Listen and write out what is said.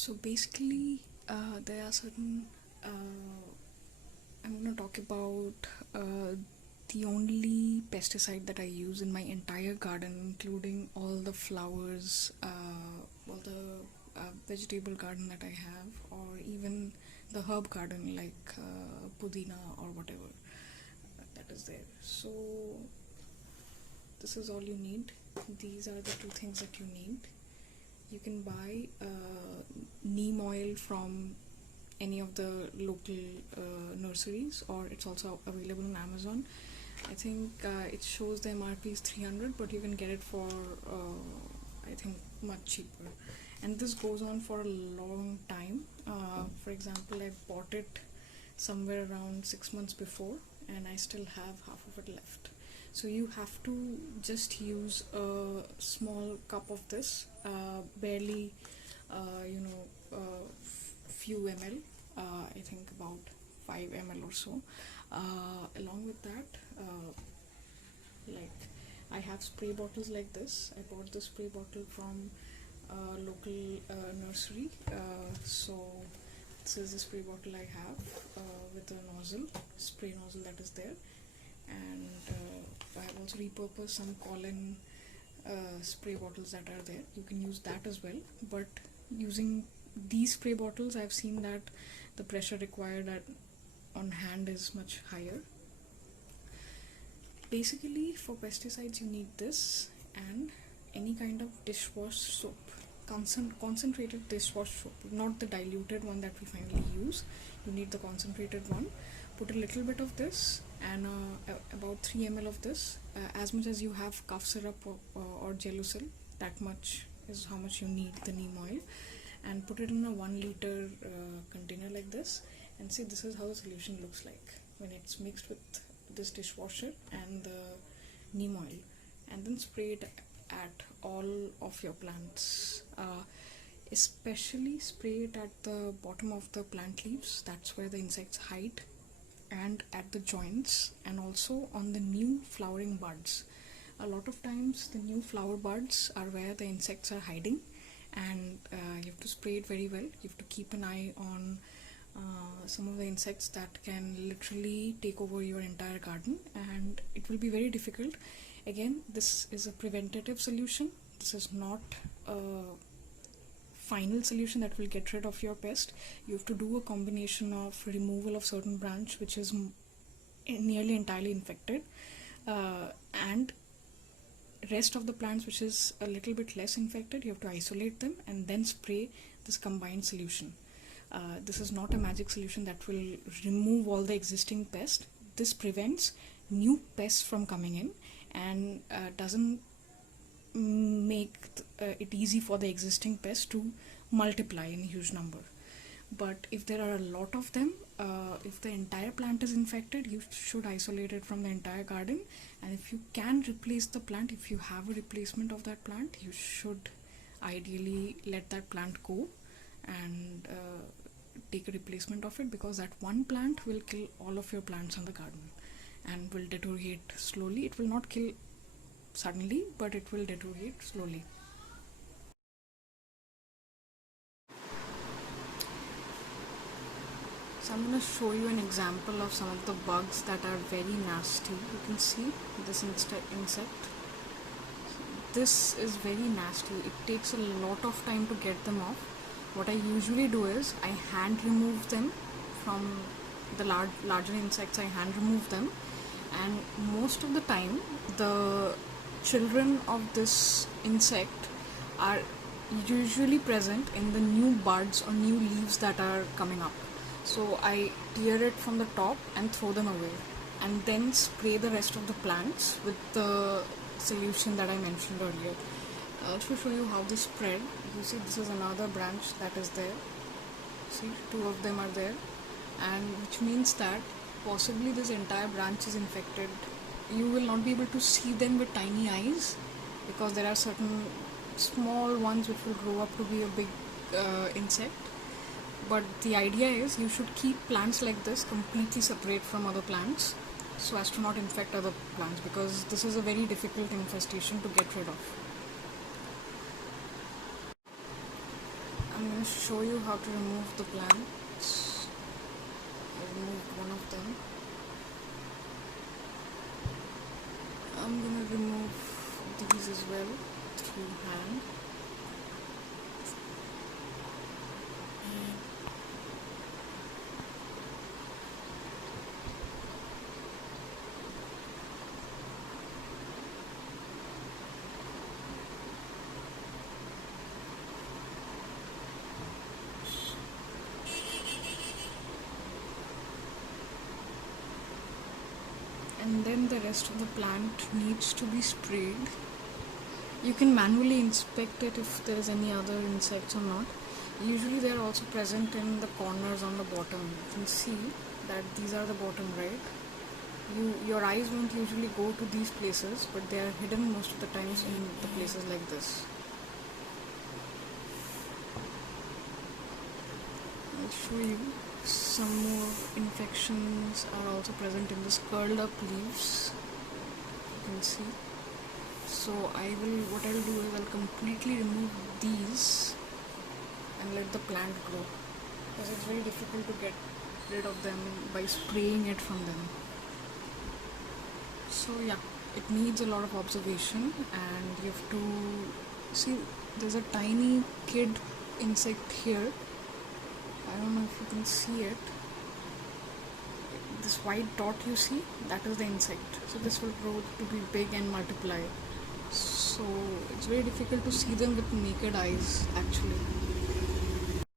So basically, there are certain. I'm going to talk about the only pesticide that I use in my entire garden, including all the flowers, all the vegetable garden that I have, or even the herb garden like pudina or whatever that is there. So, this is all you need. These are the two things that you need. You can buy neem oil from any of the local nurseries, or it's also available on Amazon. I think it shows the MRP is 300, but you can get it for I think much cheaper. And this goes on for a long time. For example, I bought it somewhere around 6 months before, and I still have half of it left. So you have to just use a small cup of this, barely, few ml. I think about 5 ml or so. Along with that, like I have spray bottles like this. I bought the spray bottle from local nursery. So this is the spray bottle I have with a nozzle, spray nozzle that is there. And I have also repurposed some Colin spray bottles that are there. You can use that as well, but using these spray bottles, I've seen that the pressure required on hand is much higher. Basically, for pesticides you need this and any kind of dishwash soap, concentrated dishwash soap, not the diluted one that we finally use. You need the concentrated one. Put a little bit of this and about 3 ml of this, as much as you have cough syrup or Gelusil, that much is how much you need the neem oil, and put it in a 1 liter container like this, and see, this is how the solution looks like when it's mixed with this dishwasher and the neem oil, and then spray it at all of your plants. Especially spray it at the bottom of the plant leaves, that's where the insects hide, and at the joints, and also on the new flowering buds. A lot of times the new flower buds are where the insects are hiding, and you have to spray it very well. You have to keep an eye on some of the insects that can literally take over your entire garden, and it will be very difficult. Again, this is a preventative solution. This is not a final solution that will get rid of your pest. You have to do a combination of removal of certain branch which is nearly entirely infected, and rest of the plants which is a little bit less infected. You have to isolate them and then spray this combined solution. This is not a magic solution that will remove all the existing pests. This prevents new pests from coming in, and doesn't make it easy for the existing pests to multiply in huge number. But if there are a lot of them, if the entire plant is infected, you should isolate it from the entire garden. And if you can replace the plant, if you have a replacement of that plant, you should ideally let that plant go and take a replacement of it, because that one plant will kill all of your plants in the garden and will deteriorate slowly. It will not kill suddenly, but it will deteriorate slowly. So I'm going to show you an example of some of the bugs that are very nasty. You can see this insect. This is very nasty. It takes a lot of time to get them off. What I usually do is I hand remove them from the larger insects. I hand remove them, and most of the time the children of this insect are usually present in the new buds or new leaves that are coming up. So I tear it from the top and throw them away, and then spray the rest of the plants with the solution that I mentioned earlier. To show you how they spread, you see this is another branch that is there. See, 2 of them are there, and which means that possibly this entire branch is infected. You will not be able to see them with tiny eyes, because there are certain small ones which will grow up to be a big insect. But the idea is you should keep plants like this completely separate from other plants, so as to not infect other plants, because this is a very difficult infestation to get rid of. I'm going to show you how to remove the plants. I removed one of them. I'm going to remove these as well through hand. And then the rest of the plant needs to be sprayed. You can manually inspect it if there is any other insects or not. Usually they are also present in the corners on the bottom. You can see that these are the bottom, right? Your eyes won't usually go to these places, but they are hidden most of the times in the places like this. I'll show you. Some more infections are also present in this curled up leaves. You can see. So what I'll do is I'll completely remove these and let the plant grow, because it's very difficult to get rid of them by spraying it from them. So yeah, it needs a lot of observation, and you have to see there's a tiny kid insect here. I don't know if you can see it. This white dot you see, that is the insect. So this will grow to be big and multiply. So it's very difficult to see them with naked eyes actually.